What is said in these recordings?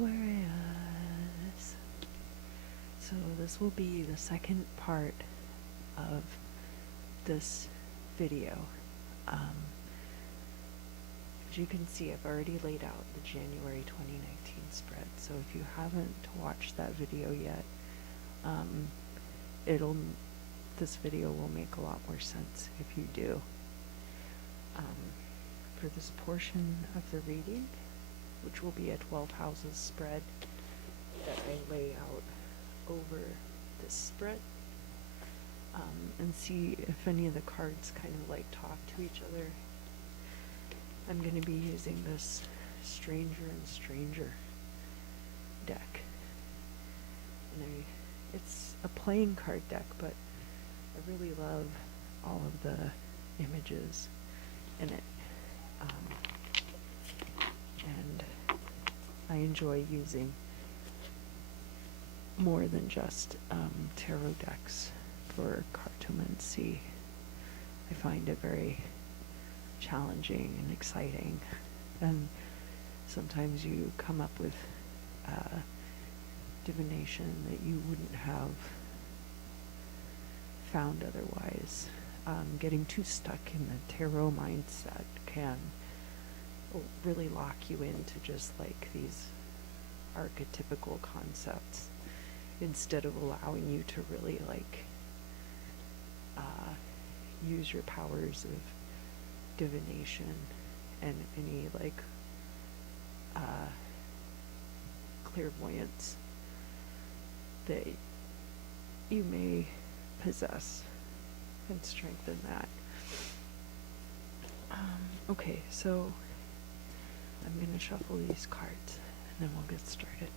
Aquarius. So this will be the second part of this video. As you can see, I've already laid out the January 2019 spread, so if you haven't watched that video yet, this video will make a lot more sense if you do. For this portion of the reading, which will be a 12 houses spread that I lay out over this spread, and see if any of the cards kind of like talk to each other. I'm going to be using this Stranger and Stranger deck. And it's a playing card deck, but I really love all of the images in it. And I enjoy using more than just tarot decks for cartomancy. I find it very challenging and exciting, and sometimes you come up with divination that you wouldn't have found otherwise. Getting too stuck in the tarot mindset can really lock you into just like these archetypical concepts instead of allowing you to really like use your powers of divination and any like clairvoyance that you may possess and strengthen that. Okay, so I'm going to shuffle these cards and then we'll get started.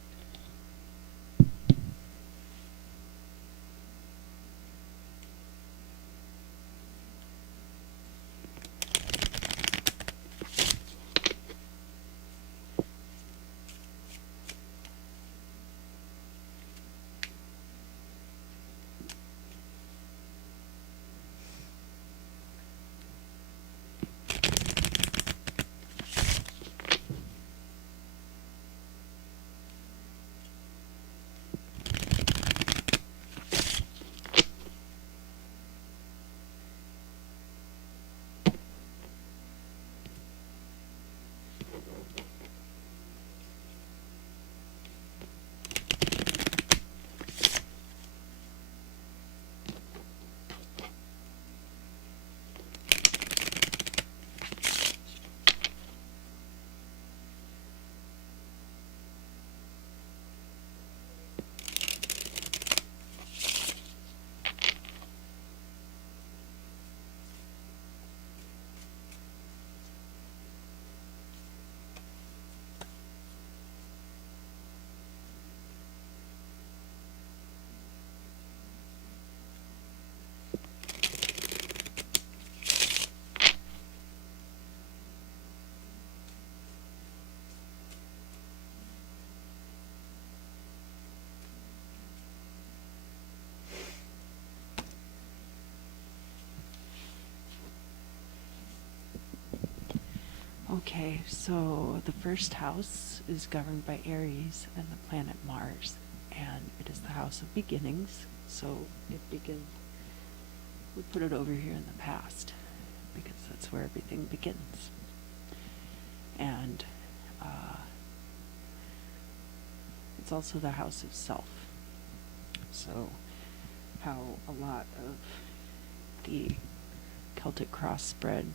Okay, so the first house is governed by Aries and the planet Mars, and it is the house of beginnings, so it begins, we put it over here in the past, because that's where everything begins. And it's also the house of self, so how a lot of the Celtic cross spread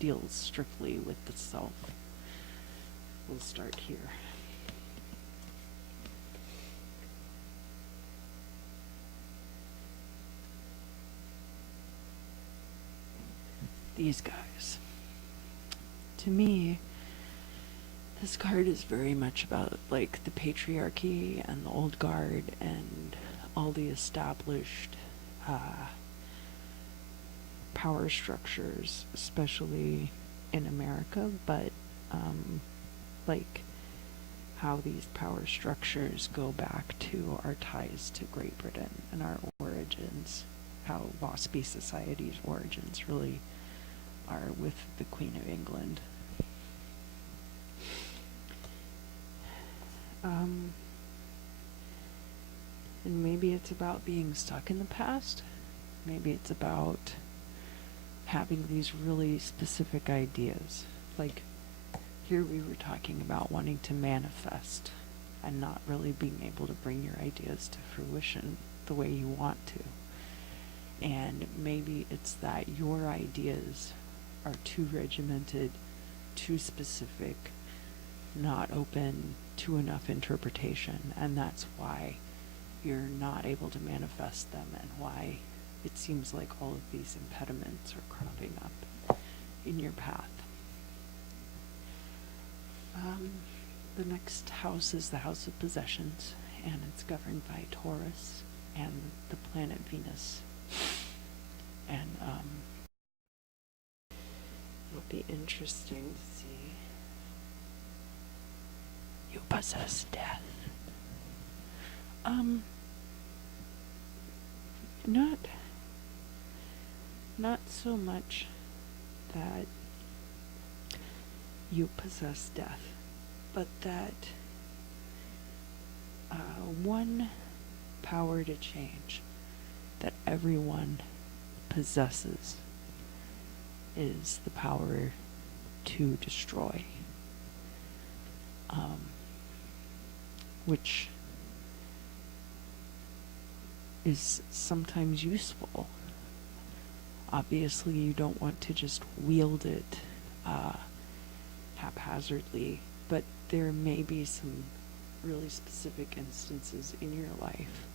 deals strictly with the self. We'll start here. These guys. To me, this card is very much about like the patriarchy and the old guard and all the established power structures, especially in America, but like how these power structures go back to our ties to Great Britain and our origins, how WASPy society's origins really are with the Queen of England. And maybe it's about being stuck in the past. Maybe it's about having these really specific ideas. Like here we were talking about wanting to manifest and not really being able to bring your ideas to fruition the way you want to. And maybe it's that your ideas are too regimented, too specific, not open to enough interpretation, and that's why you're not able to manifest them and why it seems like all of these impediments are cropping up in your path. The next house is the house of possessions, and it's governed by Taurus and the planet Venus. And it'll be interesting to see. You possess death. Not so much that you possess death, but that one power to change that everyone possesses is the power to destroy, which is sometimes useful. Obviously, you don't want to just wield it haphazardly, but there may be some really specific instances in your life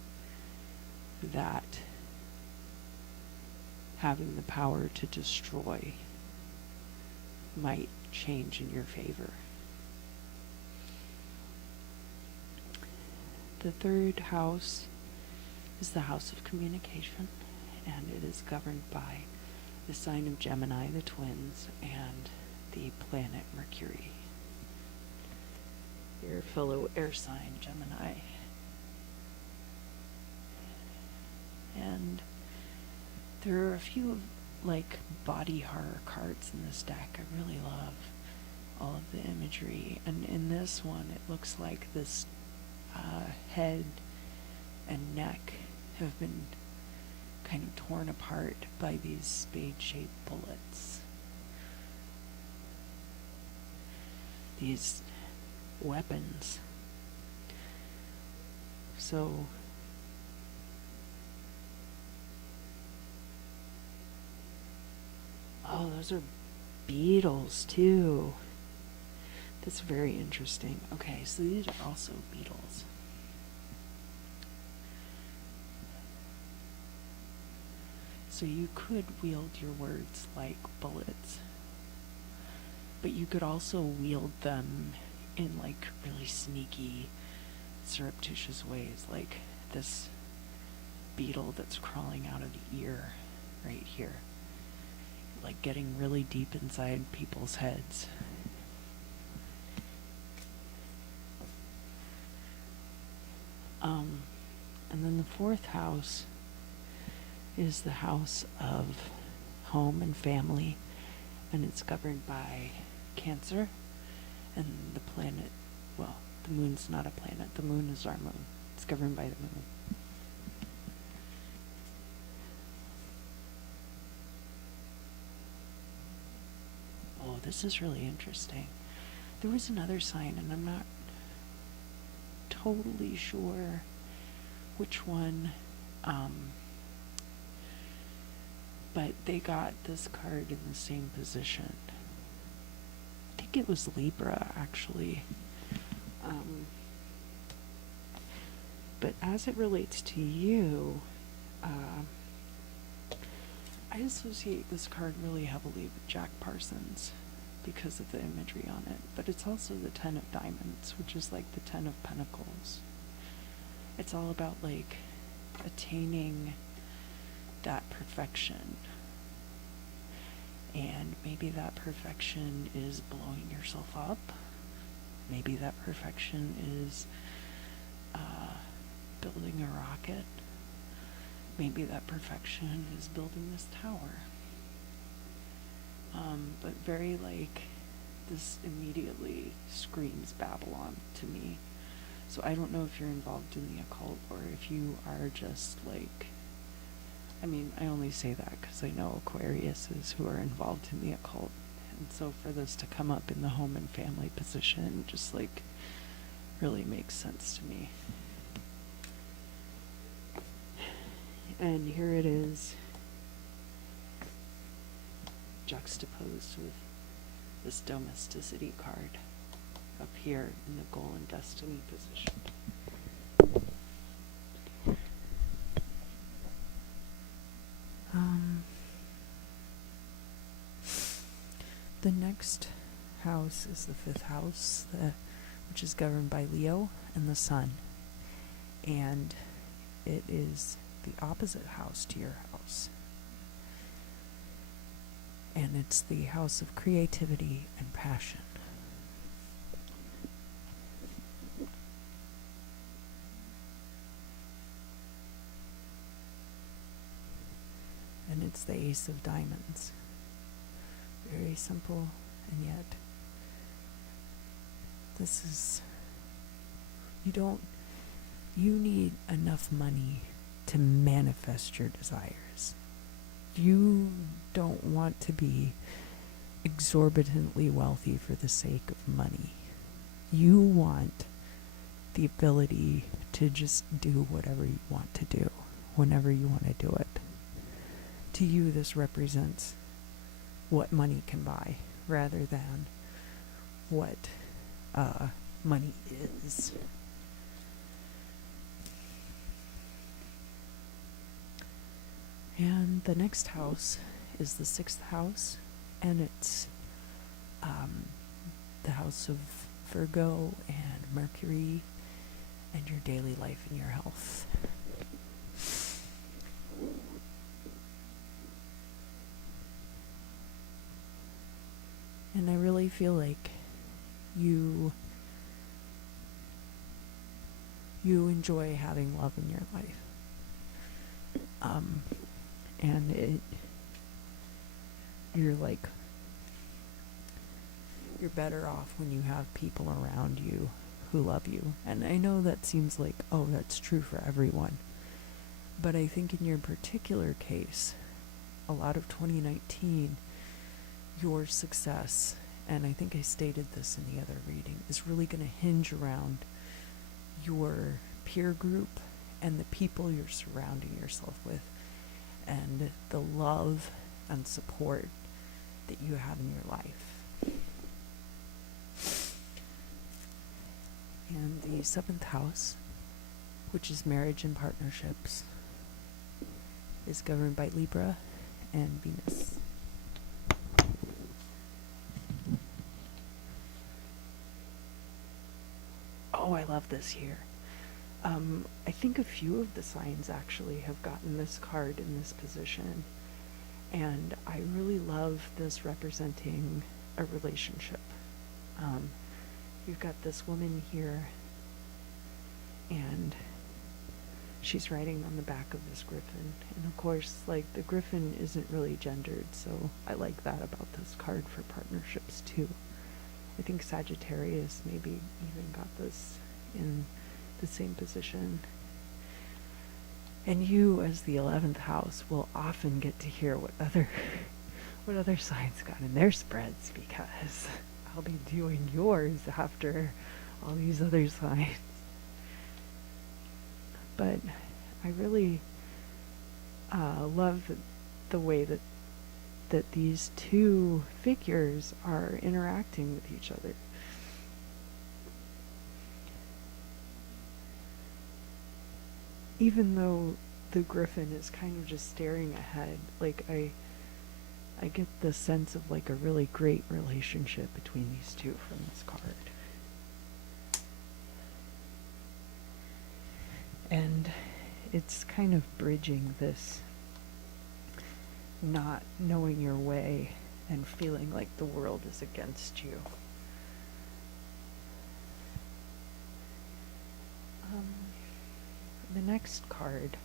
that having the power to destroy might change in your favor. The third house is the house of communication, and it is governed by the sign of Gemini, the twins, and the planet Mercury. Your fellow air sign, Gemini. And there are a few like body horror cards in this deck. I really love all of the imagery, and in this one it looks like this head and neck have been kind of torn apart by these spade-shaped bullets. These weapons. So oh, those are beetles too. That's very interesting. Okay, so these are also beetles. So you could wield your words like bullets, but you could also wield them in like really sneaky, surreptitious ways, like this beetle that's crawling out of the ear right here, like getting really deep inside people's heads. And then the fourth house is the house of home and family, and it's governed by Cancer, and the planet, well, the moon's not a planet, the moon is our moon. It's governed by the moon. Oh, this is really interesting. There was another sign, and I'm not totally sure which one, but they got this card in the same position. I think it was Libra, actually. But as it relates to you, I associate this card really heavily with Jack Parsons because of the imagery on it, but it's also the 10 of Diamonds, which is like the 10 of Pentacles. It's all about like attaining that perfection, and maybe that perfection is blowing yourself up. Maybe that perfection is building a rocket. Maybe that perfection is building this tower. But very like, this immediately screams Babylon to me. So I don't know if you're involved in the occult or if you are just like, I mean, I only say that because I know Aquariuses who are involved in the occult. And so for this to come up in the home and family position just like really makes sense to me. And here it is, juxtaposed with this domesticity card up here in the goal and destiny position. The next house is the 5th house, which is governed by Leo and the Sun. And it is the opposite house to your house. And it's the house of creativity and passion. And it's the Ace of Diamonds. Very simple, and yet this is, you need enough money to manifest your desires. You don't want to be exorbitantly wealthy for the sake of money. You want the ability to just do whatever you want to do, whenever you want to do it. To you, this represents what money can buy, rather than what money is. And the next house is the 6th house, and it's the house of Virgo and Mercury, and your daily life and your health. And I really feel like you enjoy having love in your life. And you're better off when you have people around you who love you. And I know that seems like, oh, that's true for everyone. But I think in your particular case, a lot of 2019, your success, and I think I stated this in the other reading, is really going to hinge around your peer group and the people you're surrounding yourself with, and the love and support that you have in your life. And the 7th house, which is marriage and partnerships, is governed by Libra and Venus. Oh, I love this here. I think a few of the signs actually have gotten this card in this position, and I really love this representing a relationship. You've got this woman here, and she's riding on the back of this griffin, and of course, like, the griffin isn't really gendered, so I like that about this card for partnerships too. I think Sagittarius maybe even got this in the same position. And you, as the 11th house, will often get to hear what other signs got in their spreads, because I'll be doing yours after all these other signs. But I really love the way that these two figures are interacting with each other. Even though the griffin is kind of just staring ahead, like, I get the sense of like a really great relationship between these two from this card. And it's kind of bridging this not knowing your way and feeling like the world is against you. The next card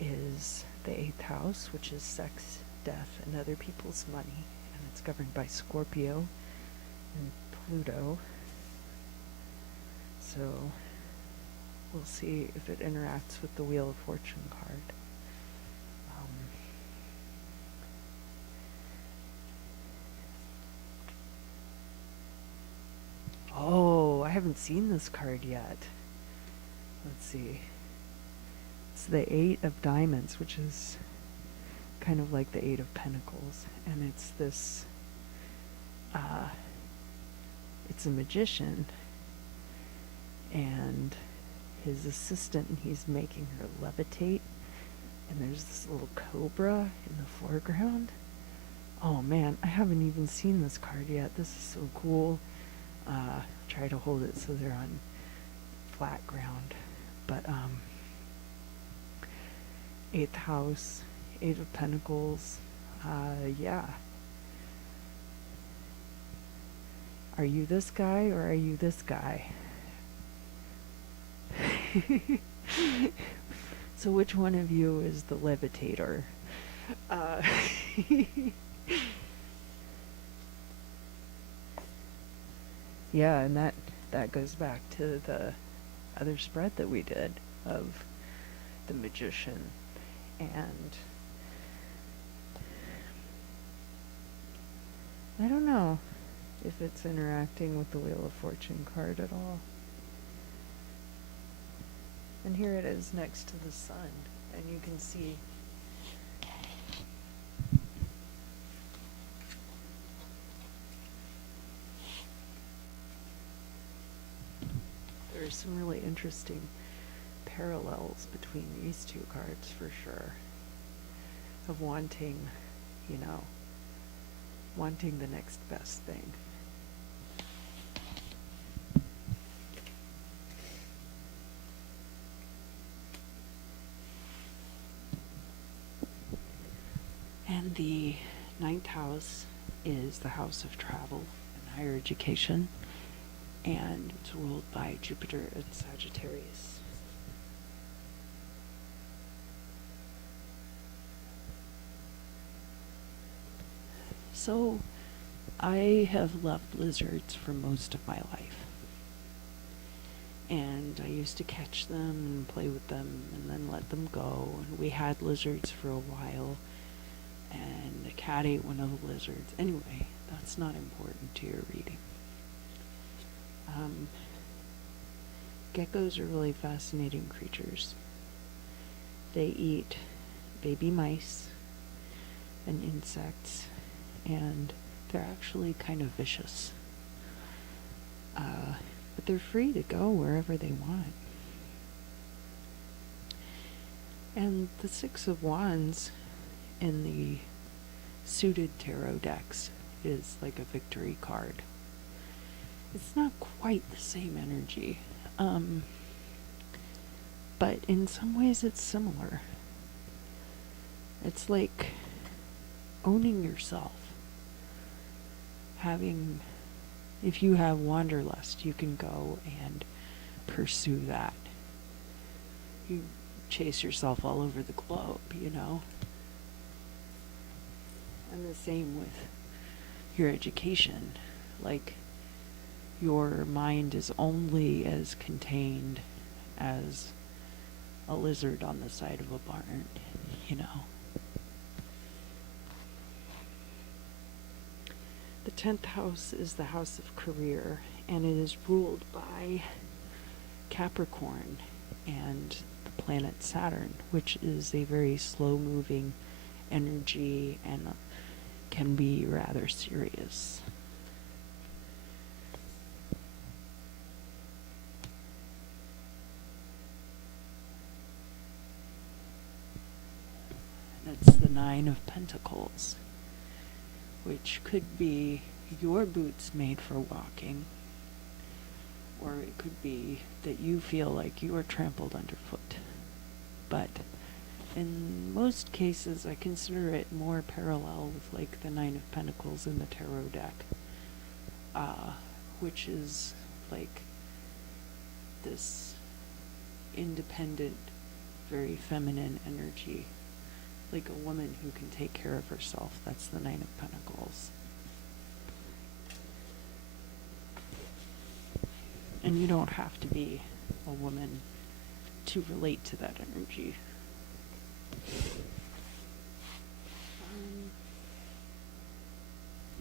is the 8th house, which is sex, death, and other people's money, and it's governed by Scorpio and Pluto. So we'll see if it interacts with the Wheel of Fortune card. Oh, I haven't seen this card yet. Let's see. It's the Eight of Diamonds, which is kind of like the Eight of Pentacles. And it's this, it's a magician. And his assistant, and he's making her levitate. And there's this little cobra in the foreground. Oh man, I haven't even seen this card yet. This is so cool. Try to hold it so they're on flat ground. But, 8th house, 8 of Pentacles, yeah. Are you this guy or are you this guy? So which one of you is the levitator? Yeah, and that goes back to the other spread that we did of the magician. And I don't know if it's interacting with the Wheel of Fortune card at all. And here it is next to the sun, and you can see there's some really interesting parallels between these two cards for sure, of wanting, wanting the next best thing. And the 9th house is the house of travel and higher education, and it's ruled by Jupiter and Sagittarius. So, I have loved lizards for most of my life. And I used to catch them and play with them and then let them go. And we had lizards for a while. And a cat ate one of the lizards. Anyway, that's not important to your reading. Geckos are really fascinating creatures. They eat baby mice and insects, and they're actually kind of vicious. But they're free to go wherever they want. And the Six of Wands in the suited tarot decks is like a victory card. It's not quite the same energy, but in some ways it's similar. It's like owning yourself. If you have wanderlust, you can go and pursue that. You chase yourself all over the globe, And the same with your education. Like, your mind is only as contained as a lizard on the side of a barn, The 10th house is the house of career, and it is ruled by Capricorn and the planet Saturn, which is a very slow-moving energy and can be rather serious. It's the 9 of Pentacles, which could be your boots made for walking, or it could be that you feel like you are trampled underfoot. But in most cases, I consider it more parallel with like the 9 of Pentacles in the tarot deck, which is like this independent, very feminine energy, like a woman who can take care of herself. That's the 9 of Pentacles. And you don't have to be a woman to relate to that energy.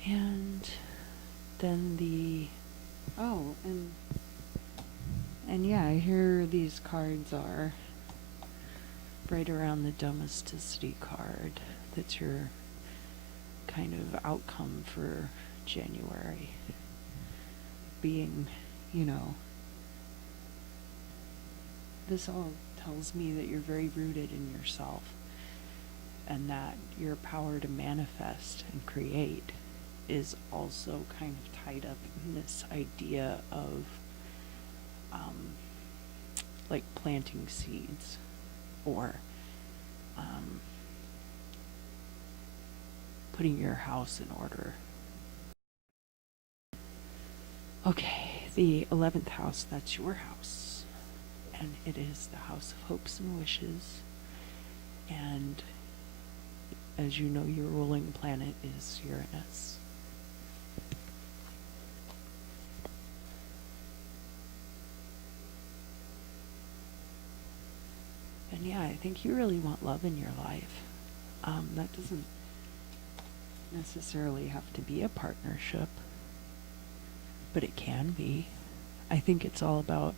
And then and yeah, here these cards are right around the domesticity card. That's your kind of outcome for January. Being, this all tells me that you're very rooted in yourself, and that your power to manifest and create is also kind of tied up in this idea of like planting seeds, or putting your house in order. Okay, the 11th house, that's your house. And it is the house of hopes and wishes. And as you know, your ruling planet is Uranus. And yeah, I think you really want love in your life. That doesn't necessarily have to be a partnership, but it can be. I think it's all about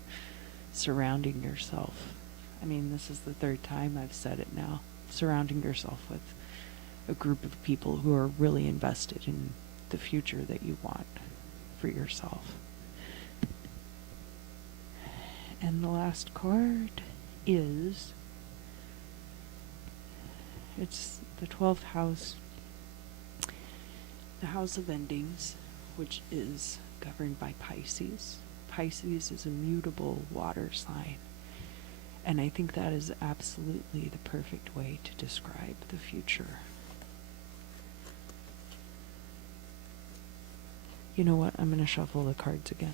surrounding yourself. I mean, this is the third time I've said it now. Surrounding yourself with a group of people who are really invested in the future that you want for yourself. And the last card is, it's the 12th house, the house of endings, which is governed by Pisces. Pisces is a mutable water sign, and I think that is absolutely the perfect way to describe the future. You know what? I'm going to shuffle the cards again.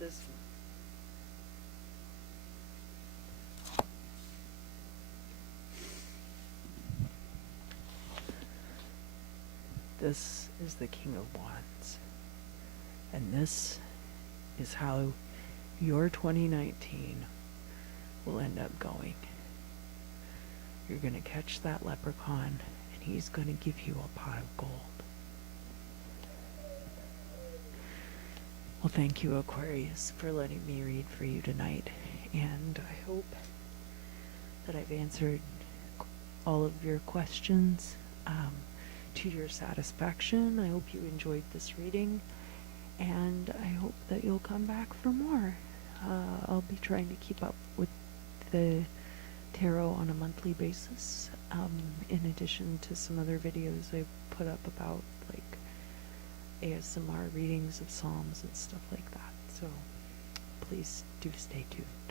This one. This is the King of Wands. And this is how your 2019 will end up going. You're going to catch that leprechaun, and he's going to give you a pot of gold. Well, thank you, Aquarius, for letting me read for you tonight. And I hope that I've answered all of your questions to your satisfaction. I hope you enjoyed this reading, and I hope that you'll come back for more. I'll be trying to keep up with the tarot on a monthly basis, in addition to some other videos I put up about like ASMR readings of Psalms and stuff like that. So please do stay tuned.